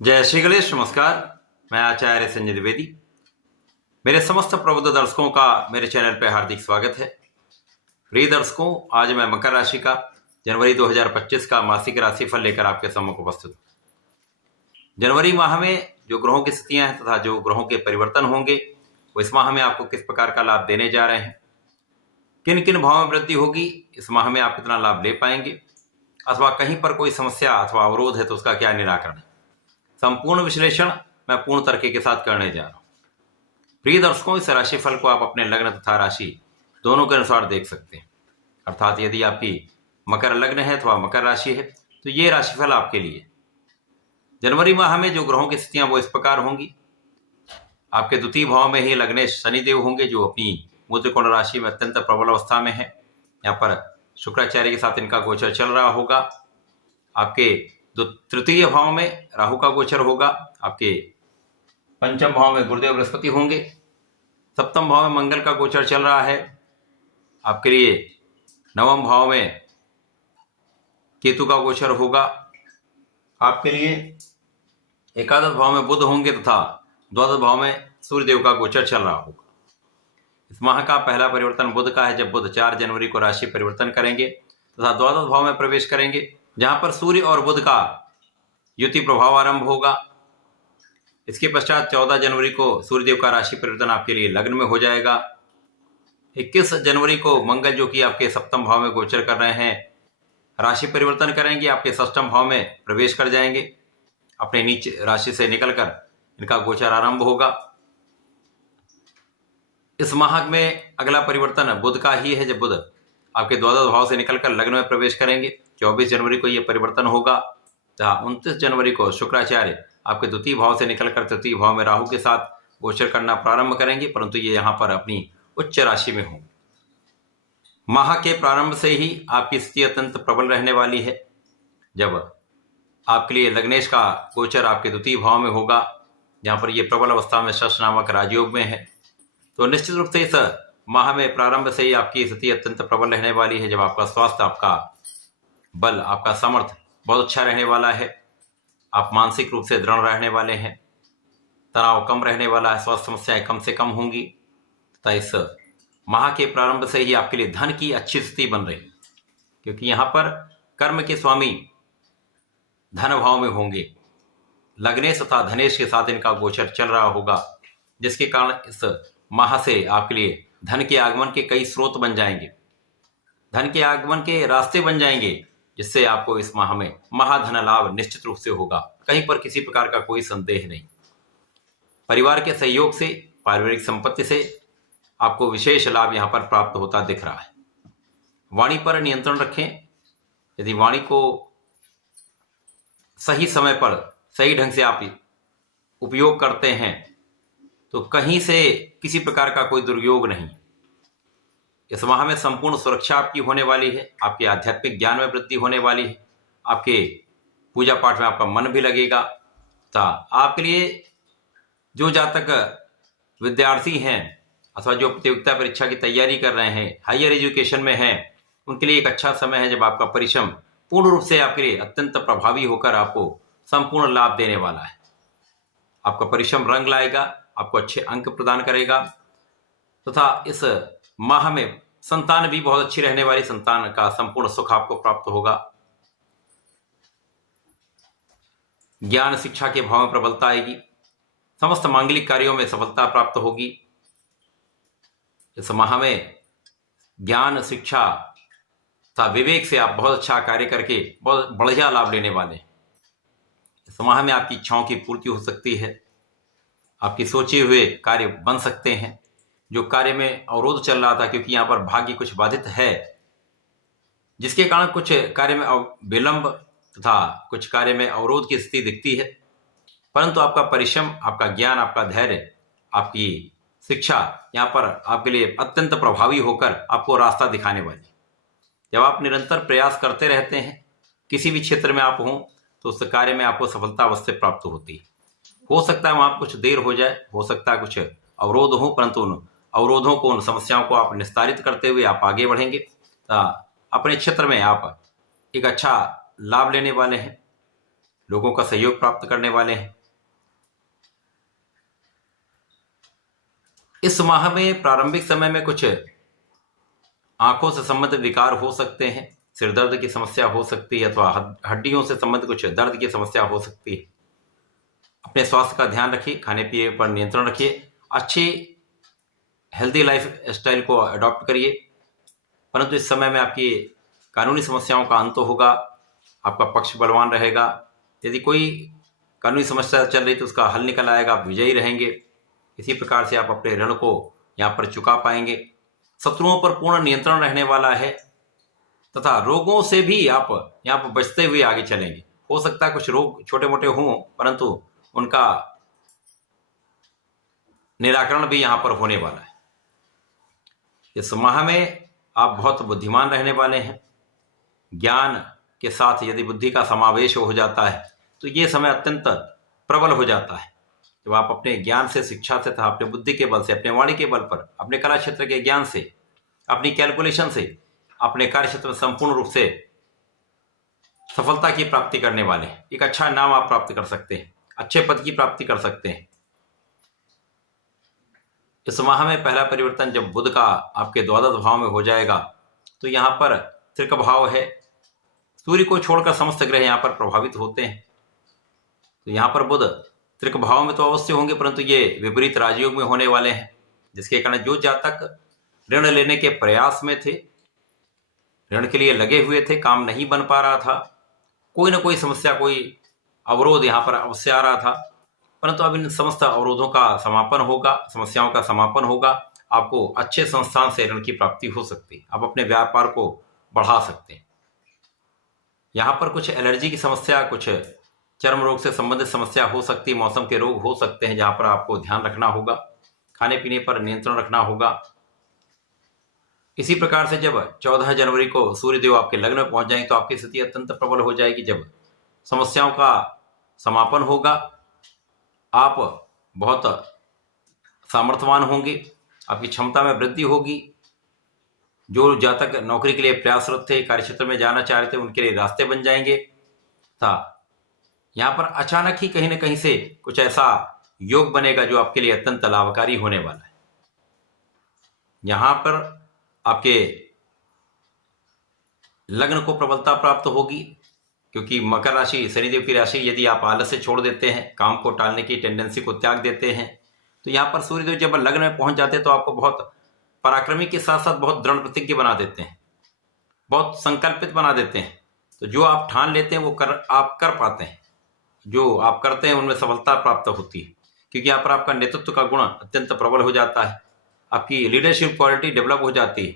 जय श्री गणेश। नमस्कार, मैं आचार्य संजय द्विवेदी। मेरे समस्त प्रबुद्ध दर्शकों का मेरे चैनल पर हार्दिक स्वागत है। प्रिय दर्शकों, आज मैं मकर राशि का जनवरी 2025 का मासिक राशिफल लेकर आपके सम्मुख उपस्थित हूँ। जनवरी माह में जो ग्रहों की स्थितियां हैं तथा जो ग्रहों के परिवर्तन होंगे वो इस माह में आपको किस प्रकार का लाभ देने जा रहे हैं, किन किन भावों में वृद्धि होगी, इस माह में आप कितना लाभ ले पाएंगे, अथवा कहीं पर कोई समस्या अथवा अवरोध है तो उसका क्या निराकरण है, संपूर्ण विश्लेषण मैं पूर्ण तर्क के साथ करने जा रहा हूं। प्रिय दर्शकों, इस राशिफल को आप अपने लग्न तथा राशि दोनों के अनुसार देख सकते हैं। अर्थात यदि आपकी मकर लग्न है अथवा मकर राशि है तो ये राशिफल आपके लिए। जनवरी माह में जो ग्रहों की स्थितियां वो इस प्रकार होंगी। आपके द्वितीय भाव में ही लग्नेश शनिदेव होंगे जो अपनी मूत्रकोण राशि में अत्यंत प्रबल अवस्था में है। यहाँ पर शुक्राचार्य के साथ इनका गोचर चल रहा होगा। आपके तृतीय भाव में राहु का गोचर होगा। आपके पंचम भाव में गुरुदेव बृहस्पति होंगे। सप्तम भाव में मंगल का गोचर चल रहा है। आपके लिए नवम भाव में केतु का गोचर होगा। आपके लिए एकादश भाव में बुध होंगे तथा द्वादश भाव में सूर्यदेव का गोचर चल रहा होगा। इस माह का पहला परिवर्तन बुध का है, जब बुध 4 जनवरी को राशि परिवर्तन करेंगे तथा द्वादश भाव में प्रवेश करेंगे, जहां पर सूर्य और बुध का युति प्रभाव आरंभ होगा। इसके पश्चात 14 जनवरी को सूर्यदेव का राशि परिवर्तन आपके लिए लग्न में हो जाएगा। 21 जनवरी को मंगल, जो कि आपके सप्तम भाव में गोचर कर रहे हैं, राशि परिवर्तन करेंगे, आपके षष्ठम भाव में प्रवेश कर जाएंगे। अपने नीच राशि से निकलकर इनका गोचर आरंभ होगा। इस माह में अगला परिवर्तन बुध का ही है, जब बुध आपके द्वादश भाव से निकलकर लग्न में प्रवेश करेंगे। 24 जनवरी को यह परिवर्तन होगा। जहाँ 29 जनवरी को शुक्राचार्य आपके द्वितीय भाव से निकलकर तृतीय भाव में राहु के साथ गोचर करना प्रारंभ करेंगे, परंतु ये यहाँ पर अपनी उच्च राशि में होंगे। माह के प्रारंभ से ही आपकी स्थिति अत्यंत प्रबल रहने वाली है, जब आपके लिए लग्नेश का गोचर आपके द्वितीय भाव में होगा, जहाँ पर यह प्रबल अवस्था में शश नामक राजयोग में है। तो निश्चित रूप से इस माह में प्रारंभ से ही आपकी स्थिति अत्यंत प्रबल रहने वाली है, जब आपका स्वास्थ्य, आपका बल, आपका सामर्थ्य बहुत अच्छा रहने वाला है। आप मानसिक रूप से दृढ़ रहने वाले हैं। तनाव कम रहने वाला है। स्वास्थ्य समस्याएं कम से कम होंगी। तो इस माह के प्रारंभ से ही आपके लिए धन की अच्छी स्थिति बन रही, क्योंकि यहाँ पर कर्म के स्वामी धन भाव में होंगे। लग्नेश तथा धनेश के साथ इनका गोचर चल रहा होगा, जिसके कारण इस माह से आपके लिए धन के आगमन के कई स्रोत बन जाएंगे, धन के आगमन के रास्ते बन जाएंगे, जिससे आपको इस माह में महाधन लाभ निश्चित रूप से होगा। कहीं पर किसी प्रकार का कोई संदेह नहीं। परिवार के सहयोग से, पारिवारिक संपत्ति से आपको विशेष लाभ यहां पर प्राप्त होता दिख रहा है। वाणी पर नियंत्रण रखें। यदि वाणी को सही समय पर सही ढंग से आप उपयोग करते हैं तो कहीं से किसी प्रकार का कोई दुर्योग नहीं। इस माह में संपूर्ण सुरक्षा आपकी होने वाली है। आपके आध्यात्मिक ज्ञान में वृद्धि होने वाली है। आपके पूजा पाठ में आपका मन भी लगेगा। तो आपके लिए जो जातक विद्यार्थी हैं अथवा जो प्रतियोगिता परीक्षा की तैयारी कर रहे हैं, हायर एजुकेशन में हैं, उनके लिए एक अच्छा समय है, जब आपका परिश्रम पूर्ण रूप से आपके लिए अत्यंत प्रभावी होकर आपको संपूर्ण लाभ देने वाला है। आपका परिश्रम रंग लाएगा, आपको अच्छे अंक प्रदान करेगा तथा इस माह में संतान भी बहुत अच्छी रहने वाली। संतान का संपूर्ण सुख आपको प्राप्त होगा। ज्ञान शिक्षा के भाव में प्रबलता आएगी। समस्त मांगलिक कार्यों में सफलता प्राप्त होगी। इस माह में ज्ञान शिक्षा तथा विवेक से आप बहुत अच्छा कार्य करके बहुत बढ़िया लाभ लेने वाले हैं। इस माह में आपकी इच्छाओं की पूर्ति हो सकती है। आपके सोचे हुए कार्य बन सकते हैं। जो कार्य में अवरोध चल रहा था, क्योंकि यहाँ पर भाग्य कुछ बाधित है, जिसके कारण कुछ कार्य में विलंब तथा कुछ कार्य में अवरोध की स्थिति दिखती है, परंतु आपका परिश्रम, आपका ज्ञान, आपका धैर्य, आपकी शिक्षा यहाँ पर आपके लिए अत्यंत प्रभावी होकर आपको रास्ता दिखाने वाली। जब आप निरंतर प्रयास करते रहते हैं, किसी भी क्षेत्र में आप हों, तो उस कार्य में आपको सफलता अवश्य प्राप्त होती है। हो सकता है वहाँ कुछ देर हो जाए, हो सकता है कुछ अवरोध हो, परंतु उन अवरोधों को, उन समस्याओं को आप निस्तारित करते हुए आप आगे बढ़ेंगे। अपने क्षेत्र में आप एक अच्छा लाभ लेने वाले हैं। लोगों का सहयोग प्राप्त करने वाले हैं। इस माह में प्रारंभिक समय में कुछ आंखों से संबंधित विकार हो सकते हैं, सिर दर्द की समस्या हो सकती है, अथवा हड्डियों से संबंधित कुछ दर्द की समस्या हो सकती है। अपने स्वास्थ्य का ध्यान रखिए, खाने पीने पर नियंत्रण रखिए, अच्छी हेल्दी लाइफ स्टाइल को अडॉप्ट करिए। परंतु इस समय में आपकी कानूनी समस्याओं का अंत होगा, आपका पक्ष बलवान रहेगा। यदि कोई कानूनी समस्या चल रही तो उसका हल निकल आएगा, आप विजयी रहेंगे। इसी प्रकार से आप अपने ऋण को यहाँ पर चुका पाएंगे। शत्रुओं पर पूर्ण नियंत्रण रहने वाला है तथा रोगों से भी आप यहाँ पर बचते हुए आगे चलेंगे। हो सकता है कुछ रोग छोटे मोटे हों, परंतु उनका निराकरण भी यहाँ पर होने वाला है। इस माह में आप बहुत बुद्धिमान रहने वाले हैं। ज्ञान के साथ यदि बुद्धि का समावेश हो जाता है तो ये समय अत्यंत प्रबल हो जाता है। जब आप अपने ज्ञान से, शिक्षा से तथा अपने बुद्धि के बल से, अपने वाणी के बल पर, अपने कला क्षेत्र के ज्ञान से, अपनी कैलकुलेशन से अपने कार्य क्षेत्र में संपूर्ण रूप से सफलता की प्राप्ति करने वाले हैं। एक अच्छा नाम आप प्राप्त कर सकते हैं, अच्छे पद की प्राप्ति कर सकते हैं। इस माह में पहला परिवर्तन जब बुध का आपके द्वादश भाव में हो जाएगा तो यहाँ पर त्रिक भाव है। सूर्य को छोड़कर समस्त ग्रह यहाँ पर प्रभावित होते हैं। तो यहाँ पर बुध त्रिक भाव में तो अवश्य होंगे, परंतु ये विपरीत राजयोग में होने वाले हैं, जिसके कारण जो जातक ऋण लेने के प्रयास में थे, ऋण के लिए लगे हुए थे, काम नहीं बन पा रहा था, कोई ना कोई समस्या, कोई अवरोध यहाँ पर अवश्य आ रहा था, परंतु अब इन समस्त अवरोधों का समापन होगा, समस्याओं का समापन होगा। आपको अच्छे संस्थान से ऋण की प्राप्ति हो सकती है। आप अपने व्यापार को बढ़ा सकते हैं। यहाँ पर कुछ एलर्जी की समस्या, कुछ चर्म रोग से संबंधित समस्या हो सकती है, मौसम के रोग हो सकते हैं, जहाँ पर आपको ध्यान रखना होगा, खाने पीने पर नियंत्रण रखना होगा। इसी प्रकार से जब 14 जनवरी को सूर्यदेव आपके लग्न में पहुंच जाएंगे तो आपकी स्थिति अत्यंत प्रबल हो जाएगी। जब समस्याओं का समापन होगा, आप बहुत सामर्थ्यवान होंगे, आपकी क्षमता में वृद्धि होगी। जो जातक नौकरी के लिए प्रयासरत थे, कार्यक्षेत्र में जाना चाह रहे थे, उनके लिए रास्ते बन जाएंगे। था यहाँ पर अचानक ही कहीं ना कहीं से कुछ ऐसा योग बनेगा जो आपके लिए अत्यंत लाभकारी होने वाला है। यहाँ पर आपके लग्न को प्रबलता प्राप्त होगी, क्योंकि मकर राशि शनिदेव की राशि। यदि आप आलस्य छोड़ देते हैं, काम को टालने की टेंडेंसी को त्याग देते हैं, तो यहाँ पर सूर्यदेव जब लग्न में पहुंच जाते हैं तो आपको बहुत पराक्रमी के साथ साथ बहुत दृढ़ प्रतिज्ञ बना देते हैं, बहुत संकल्पित बना देते हैं। तो जो आप ठान लेते हैं वो आप कर पाते हैं, जो आप करते हैं उनमें सफलता प्राप्त होती है, क्योंकि यहाँ पर आपका नेतृत्व का गुण अत्यंत प्रबल हो जाता है, आपकी लीडरशिप क्वालिटी डेवलप हो जाती है,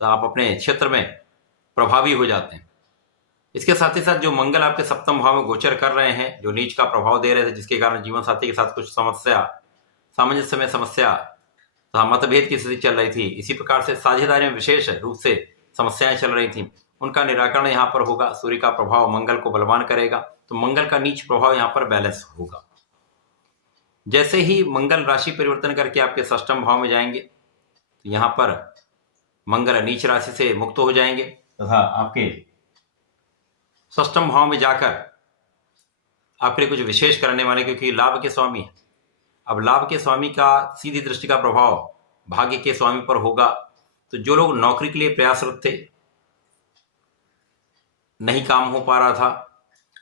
तो आप अपने क्षेत्र में प्रभावी हो जाते हैं। इसके साथ ही साथ जो मंगल आपके सप्तम भाव में गोचर कर रहे हैं, जो नीच का प्रभाव दे रहे थे, जिसके कारण जीवन साथी के साथ कुछ समस्या, सामंजस्य में समस्या तथा मतभेद की स्थिति चल रही थी, इसी प्रकार से साझेदारी में विशेष रूप से समस्याएं चल रही थी, उनका निराकरण यहाँ पर होगा। सूर्य का प्रभाव मंगल को बलवान करेगा, तो मंगल का नीच प्रभाव यहाँ पर बैलेंस होगा। जैसे ही मंगल राशि परिवर्तन करके आपके षष्ठम भाव में जाएंगे तो यहाँ पर मंगल नीच राशि से मुक्त हो जाएंगे तथा आपके षष्ठम भाव में जाकर आपके लिए कुछ विशेष करने वाले, क्योंकि लाभ के स्वामी है। अब लाभ के स्वामी का सीधी दृष्टि का प्रभाव भाग्य के स्वामी पर होगा। तो जो लोग नौकरी के लिए प्रयासरत थे, नहीं काम हो पा रहा था,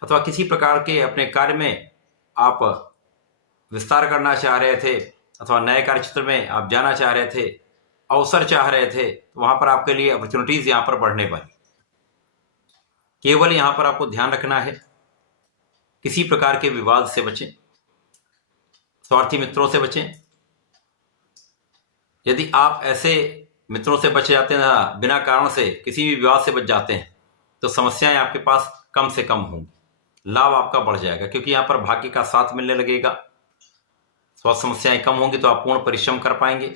अथवा किसी प्रकार के अपने कार्य में आप विस्तार करना चाह रहे थे, अथवा नए कार्य क्षेत्र में आप जाना चाह रहे थे, अवसर चाह रहे थे, तो वहां पर आपके लिए अपॉर्चुनिटीज यहाँ पर बढ़ने वाली। केवल यहाँ पर आपको ध्यान रखना है, किसी प्रकार के विवाद से बचें, स्वार्थी मित्रों से बचें। यदि आप ऐसे मित्रों से बच जाते हैं, बिना कारण से किसी भी विवाद से बच जाते हैं, तो समस्याएं आपके पास कम से कम होंगी, लाभ आपका बढ़ जाएगा, क्योंकि यहाँ पर भाग्य का साथ मिलने लगेगा। स्वास्थ्य समस्याएं कम होंगी तो आप पूर्ण परिश्रम कर पाएंगे,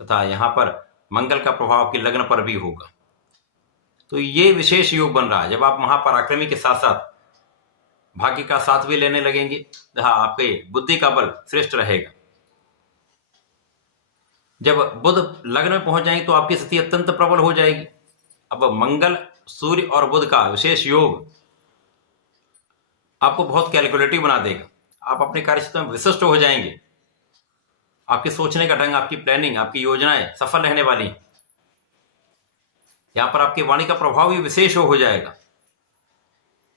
तथा यहाँ पर मंगल का प्रभाव आपके लग्न पर भी होगा। तो ये विशेष योग बन रहा है। जब आप महापराक्रमी के साथ साथ भाग्य का साथ भी लेने लगेंगे, जहां आपके बुद्धि का बल श्रेष्ठ रहेगा। जब बुध लग्न में पहुंच जाएंगे तो आपकी स्थिति अत्यंत प्रबल हो जाएगी। अब मंगल, सूर्य और बुध का विशेष योग आपको बहुत कैलकुलेटिव बना देगा। आप अपने कार्यक्षेत्र में विशिष्ट हो जाएंगे। आपके सोचने का ढंग, आपकी प्लानिंग, आपकी योजनाएं सफल रहने वाली हैं। यहां पर आपकी वाणी का प्रभाव भी विशेष हो जाएगा।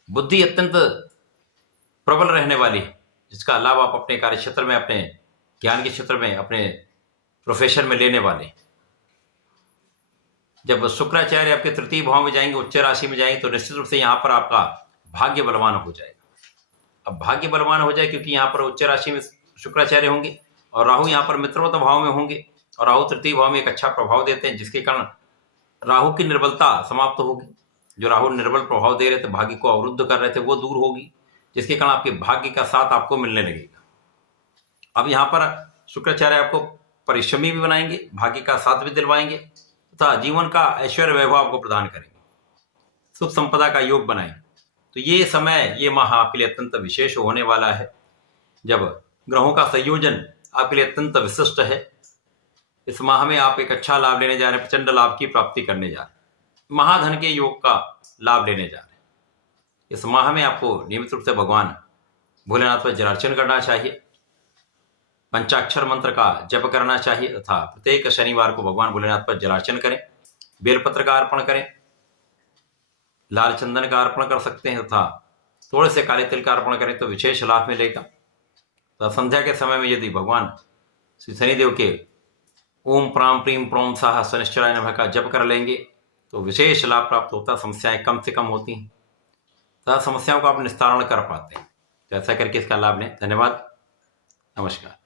बुद्धि अत्यंत प्रबल रहने वाली है, जिसका लाभ आप अपने कार्यक्षेत्र में, अपने ज्ञान के क्षेत्र में, अपने प्रोफेशन में लेने वाले हैं। जब शुक्राचार्य आपके तृतीय भाव में जाएंगे, उच्च राशि में जाएंगे, तो निश्चित रूप से यहां पर आपका भाग्य बलवान हो जाएगा। अब भाग्य बलवान हो जाए क्योंकि यहां पर उच्च राशि में शुक्राचार्य होंगे और राहु यहां पर मित्रवत भाव में होंगे, और राहु तृतीय भाव में एक अच्छा प्रभाव देते हैं, जिसके कारण राहु की निर्बलता समाप्त होगी। जो राहु निर्बल प्रभाव दे रहे थे, भाग्य को अवरुद्ध कर रहे थे, वो दूर होगी, जिसके कारण आपके भाग्य का साथ आपको मिलने लगेगा। अब यहाँ पर शुक्राचार्य आपको परिश्रमी भी बनाएंगे, भाग्य का साथ भी दिलवाएंगे तथा जीवन का ऐश्वर्य वैभव आपको प्रदान करेंगे, सुख संपदा का योग बनाएंगे। तो ये समय, ये माह आपके लिए अत्यंत विशेष होने वाला है, जब ग्रहों का संयोजन आपके लिए अत्यंत विशिष्ट है। इस माह में आप एक अच्छा लाभ लेने जा रहे हैं, प्रचंड लाभ की प्राप्ति करने जा रहे हैं, महाधन के योग का लाभ लेने जा रहे हैं। इस माह में आपको नियमित रूप से भगवान भोलेनाथ पर जलार्चन करना चाहिए, पंचाक्षर मंत्र का जप करना चाहिए तथा प्रत्येक शनिवार को भगवान भोलेनाथ पर जलार्चन करें, बेलपत्र का अर्पण करें, लाल चंदन का अर्पण कर सकते हैं तथा थोड़े से काले तिल का अर्पण करें तो विशेष लाभ मिलेगा। तो संध्या के समय में यदि भगवान श्री शनिदेव के ओम प्राम प्रीम प्रोम साह शनिश्चराय नमः का जप कर लेंगे तो विशेष लाभ प्राप्त होता है, समस्याएं कम से कम होती हैं तथा समस्याओं का आप निस्तारण कर पाते हैं। तो ऐसा करके इसका लाभ लें। धन्यवाद, नमस्कार।